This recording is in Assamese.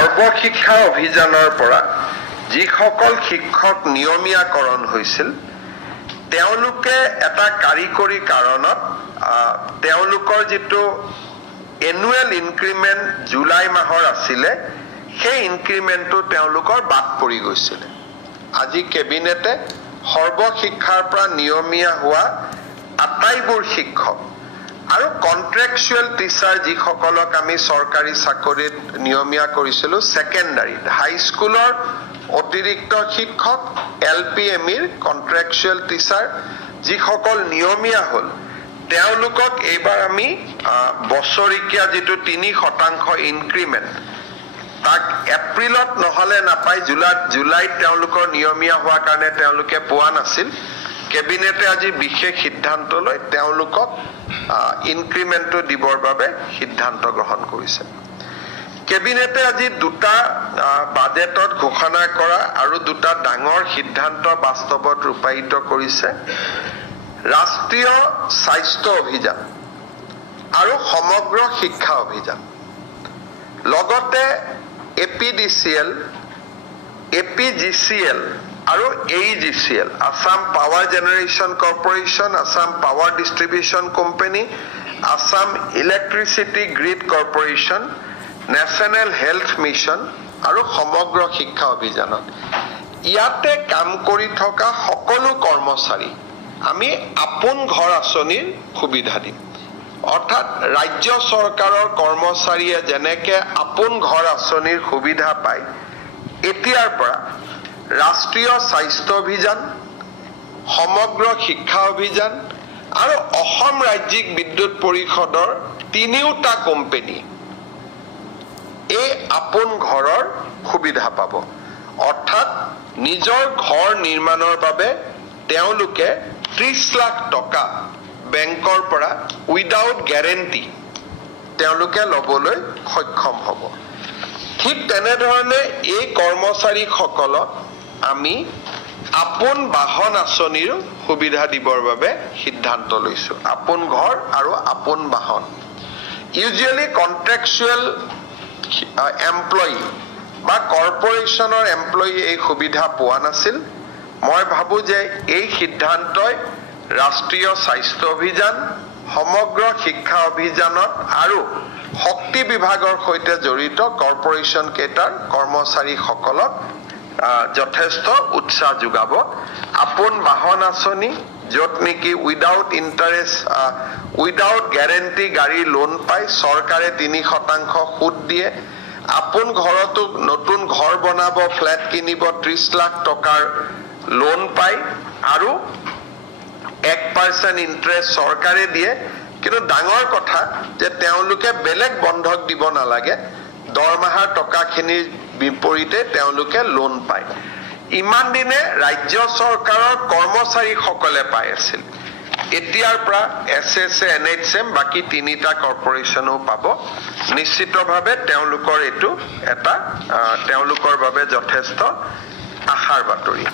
সৰ্বশিক্ষা অভিযানৰ পৰা যিসকল শিক্ষক নিয়মীয়াকৰণ হৈছিল তেওঁলোকে এটা কাৰিকৰী কাৰণত তেওঁলোকৰ যেটো এনুৱেল ইনক্ৰিমেন্ট জুলাই মাহৰ আছিলে সেই ইনক্ৰিমেন্টটো তেওঁলোকৰ বাদ পৰি গৈছিল আজি কেবিনেটে সৰ্বশিক্ষাৰ পৰা নিয়মীয়া হোৱা আটাইবোৰ শিক্ষক আৰু কন্ট্ৰাকচুৱেল টিচাৰ যিসকলক আমি চৰকাৰী চাকৰিত নিয়মীয়া কৰিছিল সেকেন্ডাৰী হাই স্কুলৰ অতিৰিক্ত শিক্ষক এলপিএমিৰ কন্ট্ৰাকচুৱেল টিচাৰ যিসকল নিয়মীয়া হল তেওঁলোকক এইবাৰ আমি বছৰিকীয়া যেটো 3% ইনক্ৰিমেন্ট তাক এপ্ৰিলত নহলে নাপাই জুলাইত তেওঁলোকৰ নিয়মীয়া হোৱা কাৰণে তেওঁলোকে পোৱা নাছিল কেবিনেটে আজি বিশেষ সিদ্ধান্ত লৈ তেওঁলোকক ইনক্ৰিমেন্টটো দিবৰ বাবে সিদ্ধান্ত গ্ৰহণ কৰিছে কেবিনেটে আজি দুটা বাজেটত ঘোষণা কৰা আৰু দুটা ডাঙৰ সিদ্ধান্ত বাস্তৱত ৰূপায়িত কৰিছে ৰাষ্ট্ৰীয় স্বাস্থ্য অভিযান আৰু সমগ্ৰ শিক্ষা অভিযান লগতে এপিডিসিএল এপিজিসিএল আৰু AEGCL Assam power generation corporation Assam power distribution company Assam electricity grid corporation national health mission আৰু সমগ্ৰ শিক্ষা অভিযানত ইয়াতে কাম কৰি থকা সকলো কৰ্মচাৰী আমি আপোন ঘৰ আঁচনিৰ সুবিধা দিম অৰ্থাৎ ৰাজ্য চৰকাৰৰ কৰ্মচাৰীয়ে যেনেকে আপোন ঘৰ আঁচনিৰ সুবিধা পায় এতিয়াৰ পৰা ৰাষ্ট্ৰীয় স্বাস্থ্য অভিযান সমগ্ৰ শিক্ষা অভিযান আৰু অসম ৰাজ্যিক বিদ্যুৎ পৰিষদৰ তিনিওটা কোম্পানী এই আপোন ঘৰৰ সুবিধা পাব অৰ্থাৎ নিজৰ ঘৰ নিৰ্মাণৰ বাবে তেওঁলোকে 30 লাখ টকা বেংকৰ পৰা উইদাউট গ্যাৰান্টি তেওঁলোকে লবলৈ সক্ষম হ'ব ঠিক তেনেধৰণে এই কৰ্মচাৰীসকলক আমি আপোন বাহন আঁচনিৰ সুবিধা দিবৰ বাবে সিদ্ধান্ত লৈছো আপোন ঘৰ আৰু আপোন বাহন ইউজুৱেলি কন্ট্ৰাকচুৱেল এমপ্লয়ি বা কৰ্পোৰেশনৰ এমপ্লয়ি এই সুবিধা পোৱা নাছিল মই ভাবো যে এই সিদ্ধান্তই ৰাষ্ট্ৰীয় স্বাস্থ্য অভিযান সমগ্ৰ শিক্ষা অভিযানত আৰু শক্তি বিভাগৰ সৈতে জড়িত কৰ্পোৰেশন কেটাৰ কৰ্মচাৰীসকলক যথেষ্ট উৎসাহ যোগাব আপোন বাহন আঁচনি যত নেকি উইদাউট ইন্টাৰেষ্ট উইদাউট গ্যাৰান্টি গাড়ী লোন পাই চৰকাৰে 3% সুদ দিয়ে আপোন ঘৰতো নতুন ঘৰ বনাব ফ্ল্যাট কিনিব 30 লাখ টকাৰ লোন পাই আৰু 1% ইন্টাৰেষ্ট চৰকাৰে দিয়ে কিন্তু ডাঙৰ কথা যে তেওঁলোকে বেলেগ বন্ধক দিব নালাগে দৰমহাৰ টকাখিনিৰ বিপৰীতে তেওঁলোকে লোন পায় ইমান দিনে ৰাজ্য চৰকাৰৰ কৰ্মচাৰী সকলে পাই আছিল এতিয়াৰ পৰা এছএছএ এনএইচএম বাকি তিনিটা কৰ্পোৰেশনও পাব নিশ্চিতভাৱে তেওঁলোকৰ এটো এটা তেওঁলোকৰ বাবে যথেষ্ট আশাৰ বাতৰি